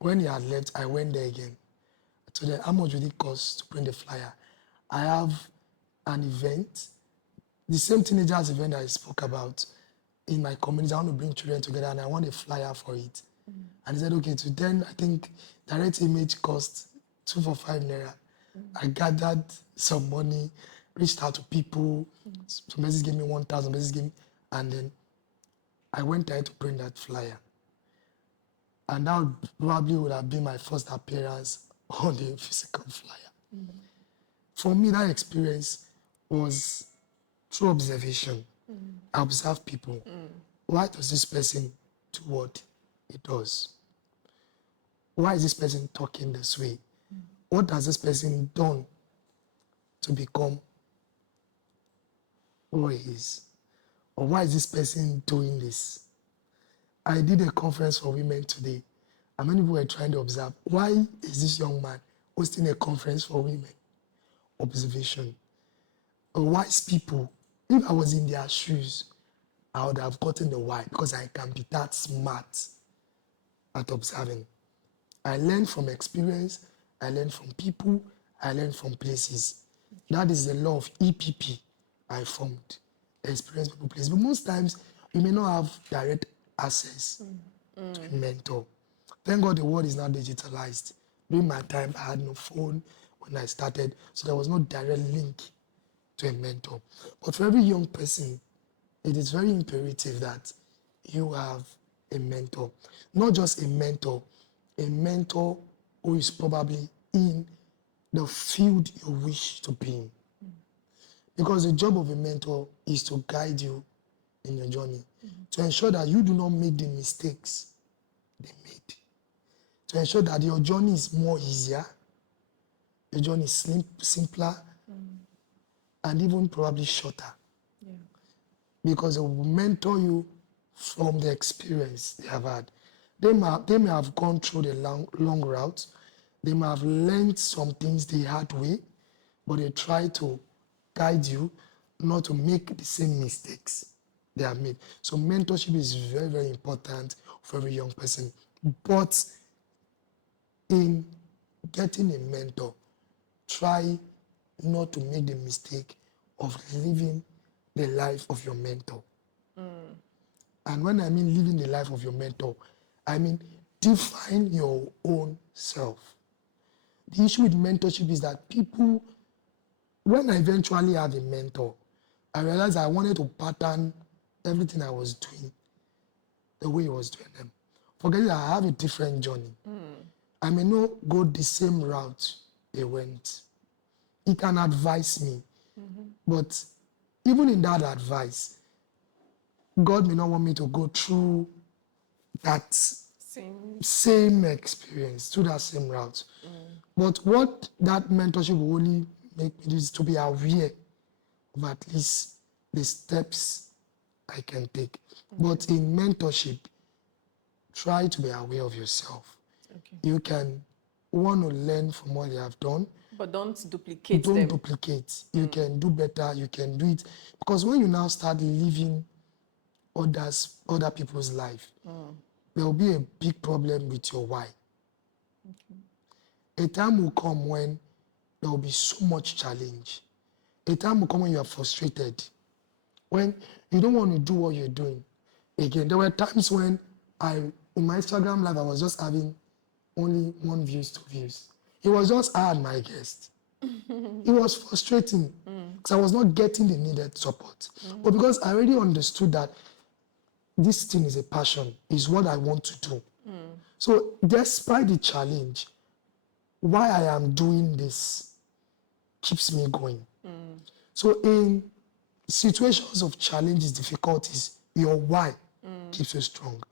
When he had left, I went there again. I told him, how much would it cost to print the flyer? I have an event, the same teenagers event I spoke about in my community. I want to bring children together, and I want a flyer for it. And he said, okay, so then I think direct image cost 245 naira. I gathered some money, reached out to people. Some places gave me 1,000, places gave me, and then I went there to print that flyer. And that probably would have been my first appearance on the physical flyer. For me, that experience was through observation. I observe people. Why does this person do what he does? Why is this person talking this way? What has this person done to become who he is? Or why is this person doing this? I did a conference for women today, and many people were trying to observe, why is this young man hosting a conference for women? Observation. Wise people, if I was in their shoes, I would have gotten the why, because I can be that smart at observing. I learn from experience, I learn from people, I learn from places. That is the law of EPP I formed. Experience, people, place. But most times, you may not have direct access to a mentor. Thank God the world is now digitalized. During my time, I had no phone when I started, so there was no direct link to a mentor. But for every young person, it is very imperative that you have a mentor. Not just a mentor who is probably in the field you wish to be in. Because the job of a mentor is to guide you in your journey, to ensure that you do not make the mistakes they made, to ensure that your journey is more easier, your journey is simpler, and even probably shorter. Yeah. Because they will mentor you from the experience they have had. They may have gone through the long route. They may have learned some things the hard way, but they try to guide you not to make the same mistakes they have made. So mentorship is very, very important for every young person. But in getting a mentor, try not to make the mistake of living the life of your mentor. And when I mean living the life of your mentor, I mean define your own self. The issue with mentorship is that people, when I eventually have a mentor, I realized I wanted to pattern everything I was doing the way he was doing them. Forget that I have a different journey. I may not go the same route they went. He can advise me. But even in that advice, God may not want me to go through that same experience, through that same route. But what that mentorship will only make me do is to be aware of at least the steps I can take. But in mentorship, try to be aware of yourself. Okay. You can want to learn from what they have done. But don't duplicate Don't them. duplicate. You can do better. You can do it. Because when you now start living other people's life, there will be a big problem with your why. A time will come when there will be so much challenge. A time will come when you are frustrated, when you don't want to do what you're doing. Again, there were times when in my Instagram live, I was just having only 1 views, 2 views. It was just I and my guest. It was frustrating because I was not getting the needed support. But because I already understood that this thing is a passion, is what I want to do. So despite the challenge, why I am doing this keeps me going. So in situations of challenges, difficulties, your why keeps you strong.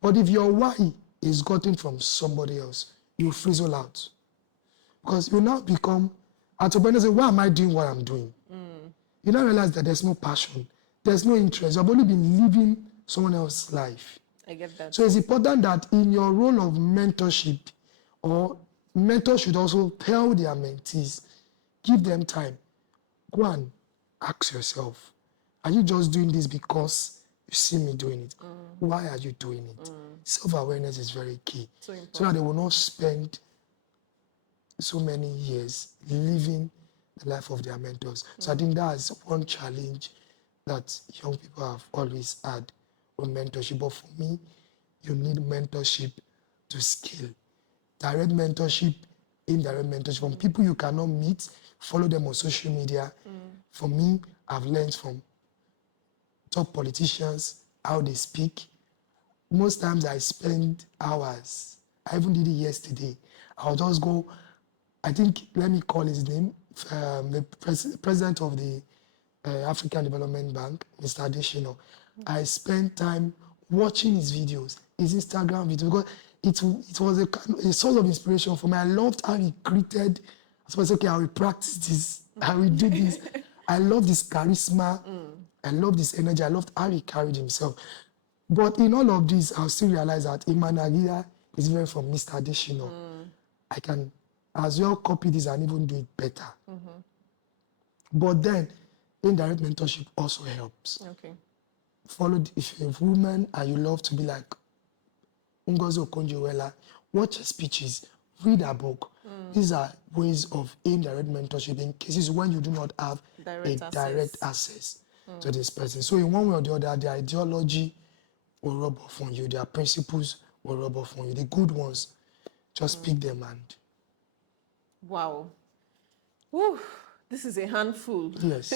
But if your why is gotten from somebody else, you frizzle out. Because you now become, at a point, say, why am I doing what I'm doing? You now realize that there's no passion, there's no interest. You've only been living someone else's life. I get that. So it's important that in your role of mentorship, or mentors should also tell their mentees, give them time. Go and ask yourself, are you just doing this because you see me doing it? Why are you doing it? Self-awareness is very key. So important. So that they will not spend so many years living the life of their mentors. So I think that's one challenge that young people have always had with mentorship. But for me, you need mentorship to scale. Direct mentorship, indirect mentorship from people you cannot meet, follow them on social media. For me, I've learned from top politicians, how they speak. Most times I spend hours. I even did it yesterday. I'll just go, I think, let me call his name, the president of the African Development Bank, Mr. Adeshino. I spent time watching his videos, his Instagram videos, because it was a source of inspiration for me. I loved how he greeted. I was okay, I will practice this, I will do this. I love this charisma, I love this energy, I loved how he carried himself. But in all of this, I'll still realize that Emmanuel Agida is different from Mr. Adeshino. I can as well copy this and even do it better. But then, indirect mentorship also helps. Okay. If you're a woman and you love to be like Ngozi Okonjo-Iweala, watch her speeches, read her book. These are ways of indirect mentorship in cases when you do not have direct access to this person. So in one way or the other, their ideology will rub off on you, their principles will rub off on you. The good ones, just pick them and... Wow. Whew. This is a handful. Yes.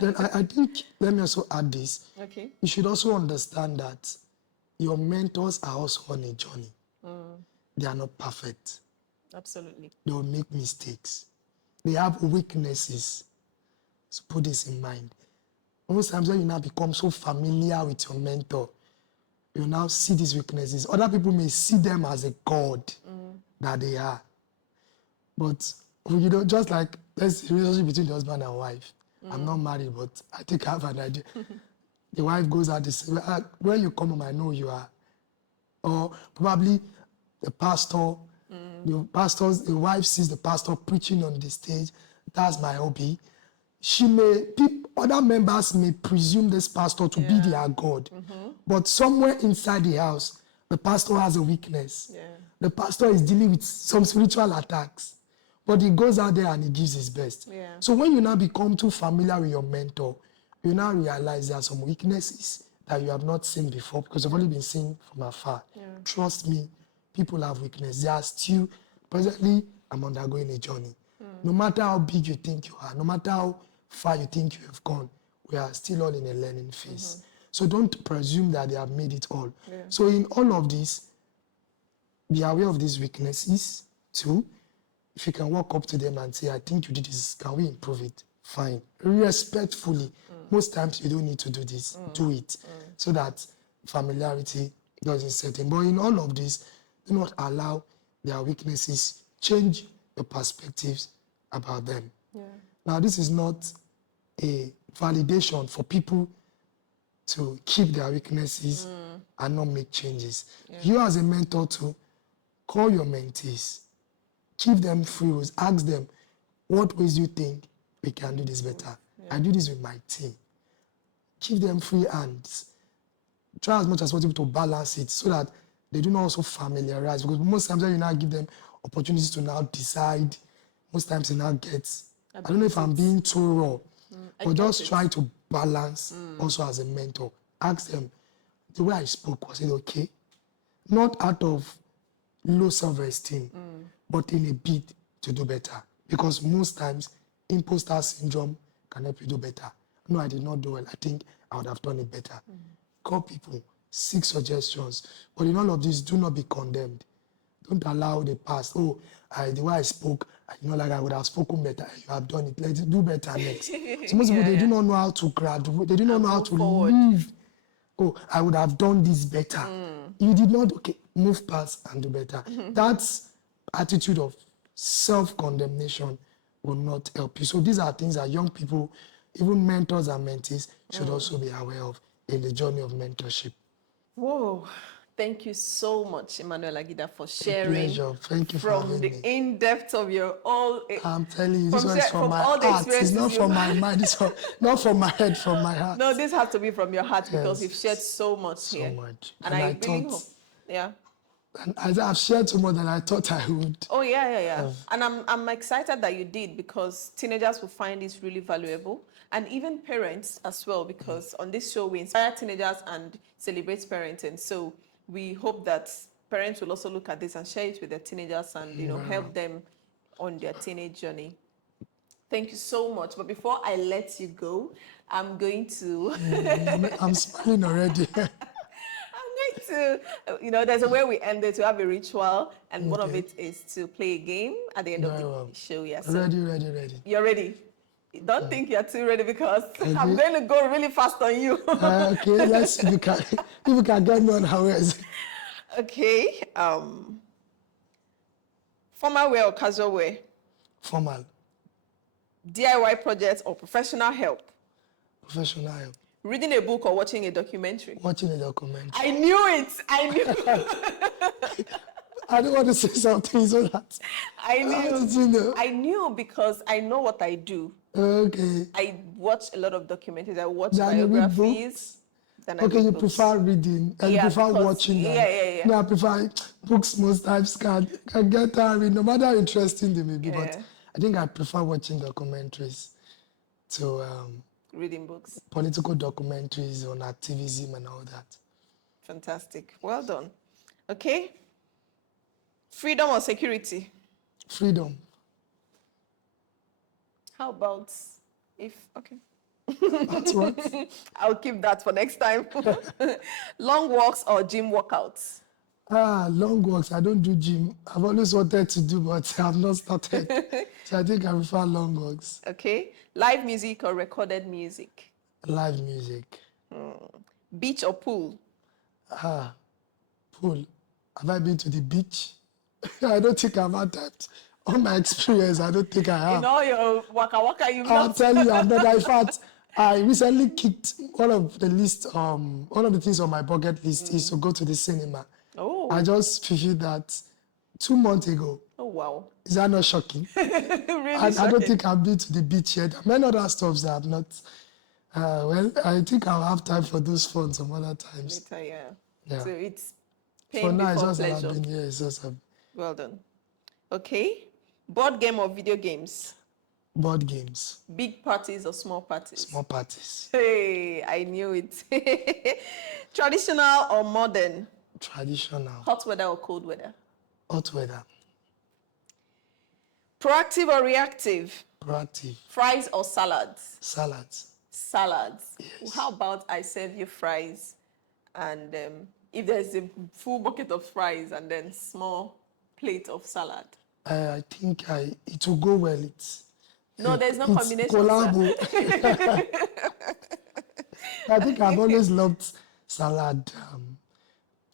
Then I think, let me also add this. Okay. You should also understand that your mentors are also on a journey. They are not perfect. Absolutely. They will make mistakes. They have weaknesses. So put this in mind. Most times when you now become so familiar with your mentor, you now see these weaknesses. Other people may see them as a god that they are. But, you know, just like there's a relationship between the husband and wife. I'm not married, but I think I have an idea. The wife goes out to say, when you come home, I know you are. Or probably the pastor, the wife sees the pastor preaching on the stage. That's my hobby. Other members may presume this pastor to be their God. But somewhere inside the house, the pastor has a weakness. Yeah. The pastor is dealing with some spiritual attacks. But he goes out there and he gives his best. Yeah. So when you now become too familiar with your mentor, you now realize there are some weaknesses that you have not seen before because you've only been seen from afar. Yeah. Trust me, people have weakness. They are still, presently, I'm undergoing a journey. No matter how big you think you are, no matter how far you think you have gone, we are still all in a learning phase. So don't presume that they have made it all. Yeah. So in all of this, be aware of these weaknesses too. If you can walk up to them and say, I think you did this, can we improve it? Fine. Respectfully. Most times you don't need to do this. Do it. So that familiarity doesn't set in. But in all of this, do not allow their weaknesses change your perspectives about them. Yeah. Now, this is not a validation for people to keep their weaknesses and not make changes. You as a mentor too, call your mentees. Give them free rules. Ask them, what ways do you think we can do this better? I do this with my team. Give them free hands. Try as much as possible to balance it so that they do not also familiarize. Because most times when you now give them opportunities to now decide, most times they now get, I don't know if I'm being too raw, but just try to balance also as a mentor. Ask them, the way I spoke, was it okay? Not out of low self-esteem, but in a bid to do better. Because most times, imposter syndrome can help you do better. No, I did not do well. I think I would have done it better. Call people, seek suggestions. But in all of this, do not be condemned. Don't allow the past. The way I spoke, I would have spoken better. You have done it. Let's do better next. So most people, they do not know how to graduate. They do not know how to live. I would have done this better. You did not, move past and do better. That attitude of self-condemnation will not help you. So these are things that young people, even mentors and mentees, should also be aware of in the journey of mentorship. Whoa. Thank you so much, Emmanuel Agida, for sharing. Pleasure. Thank you for from having the me. in-depth of your all. I'm telling you, this one is from my all the heart. It's not experiences from my mind. It's not from my head, from my heart. No, this has to be from your heart because Yes. you've shared so much here. So much. And I really hope. Yeah. And I've shared so much than I thought I would. Oh, yeah. And I'm excited that you did because teenagers will find this really valuable. And even parents as well, because on this show we inspire teenagers and celebrate parenting. So we hope that parents will also look at this and share it with their teenagers and help them on their teenage journey. Thank you so much. But before I let you go, I'm going to... I'm smiling already. I'm going to, there's a way we end it to have a ritual, and one of it is to play a game at the end of the show. Yeah, so Ready. You're ready? Don't think you're too ready because I'm going to go really fast on you. Okay, let's see if we can get me on how is. Okay. Formal wear or casual wear? Formal. DIY projects or professional help? Professional help. Reading a book or watching a documentary? Watching a documentary. I knew it. I knew. I don't want to say something so that. I knew. How did you know? I knew because I know what I do. Okay. I watch a lot of documentaries. I watch Then you read biographies. books? Then I Okay, read you books. prefer reading and you prefer because- watching. Yeah. No, I prefer books most times can get tiring, no matter how interesting they may be. But Yeah. I think I prefer watching documentaries to Reading books. political documentaries on activism and all that. Fantastic. Well done. Okay. Freedom or security? Freedom. How about if, okay. That's what? I'll keep that for next time. Long walks or gym workouts? Long walks. I don't do gym. I've always wanted to do, but I've not started. So I think I prefer long walks. Okay. Live music or recorded music? Live music. Beach or pool? Pool. Have I been to the beach? I don't think I've had that. On my experience, I don't think I have. In all your waka you've I'll not. tell you, I've not. In fact, I recently kicked one of the list. One of the things on my bucket list is to go to the cinema. Oh. I just fulfilled that 2 months ago. Oh, wow. Is that not shocking? Really I don't shocking. think I've been to the beach yet. Many other stuffs that I've not. Well, I think I'll have time for those fun some other times. Later, yeah. Yeah. So it's For pain now, it's before just that I've pleasure. been here. It's just a Well done. Okay. Board game or video games? board games, Big parties or small parties? small parties, Hey, I knew it. Traditional or modern? traditional, Hot weather or cold weather? hot weather, Proactive or reactive? proactive, Fries or salads? salads. Salads. Yes. How about I serve you fries and if there's a full bucket of fries and then small plate of salad? I think it will go well. No, there's no It's combination, sir. collabo. I think I've always loved salad.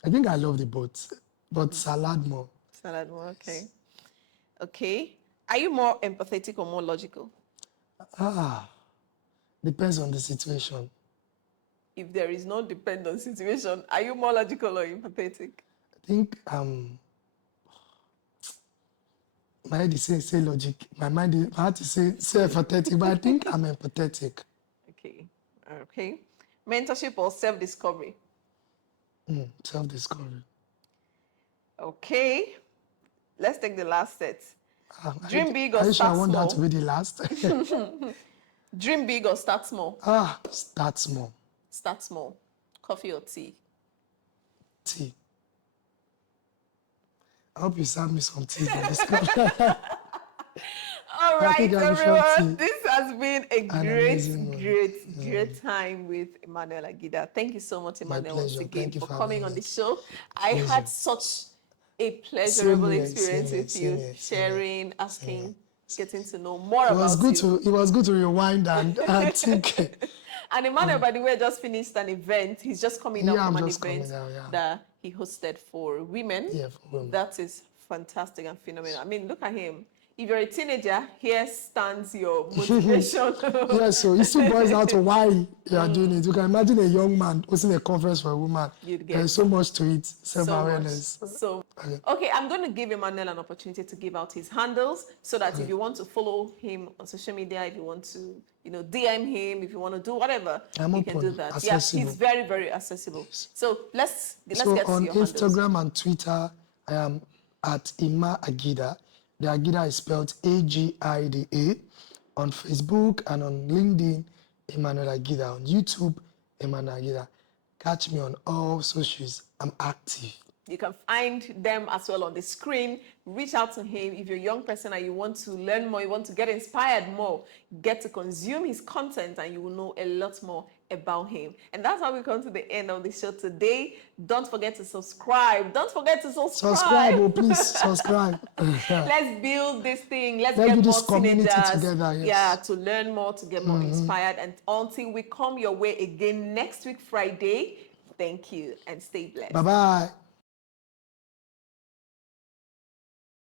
I think I love the both, but salad more. Salad more, okay. Okay. Are you more empathetic or more logical? Depends on the situation. If there is no dependent situation, are you more logical or empathetic? I think my head is say logic. My heart is say empathetic, but I think I'm empathetic. Okay. Okay. Mentorship or self-discovery? Self-discovery. Okay. Let's take the last set. Dream big Are or you sure I start want that to small? be the last? Dream big or start small? Start small. Start small. Coffee or tea? Tea. I hope you serve me some tea for this call. All right, think I prefer everyone. tea. This has been a amazing one. great time with Emmanuel Agida. Thank you so much, Emmanuel, once pleasure. again Thank you for for coming having on me. the show. I Pleasure. had such a pleasurable here, experience same with here, you, same here, sharing, asking, getting to know more It was about good you. to rewind and think. And Emmanuel, by the way, just finished an event. He's just coming out Yeah, from I'm an just event coming out, yeah. that he hosted for women. Yeah, for women. That is fantastic and phenomenal. I mean, look at him. If you're a teenager, here stands your motivation. Yeah, so it still boils down to why you are doing it. You can imagine a young man hosting a conference for a woman. You'd get There's so much to it, so much. self-awareness. So, okay, I'm going to give Emmanuel an opportunity to give out his handles so that if you want to follow him on social media, if you want to, DM him, if you want to do whatever, I'm you can open, do that. accessible. Yeah, he's very, very accessible. So let's So get to on your handles. Instagram and Twitter, I am at Emma Agida. The Agida is spelled Agida. On Facebook and on LinkedIn, Emmanuel Agida. On YouTube, Emmanuel Agida. Catch me on all socials. I'm active. You can find them as well on the screen. Reach out to him if you're a young person and you want to learn more, you want to get inspired more, get to consume his content, and you will know a lot more about him. And that's how we come to the end of the show today. Don't forget to subscribe. Don't forget to subscribe. Please subscribe. Let's build this thing. Let's Let's get build more this community teenagers. together, yes. Yeah, to learn more, to get more inspired. And until we come your way again next week, Friday, thank you and stay blessed. Bye-bye.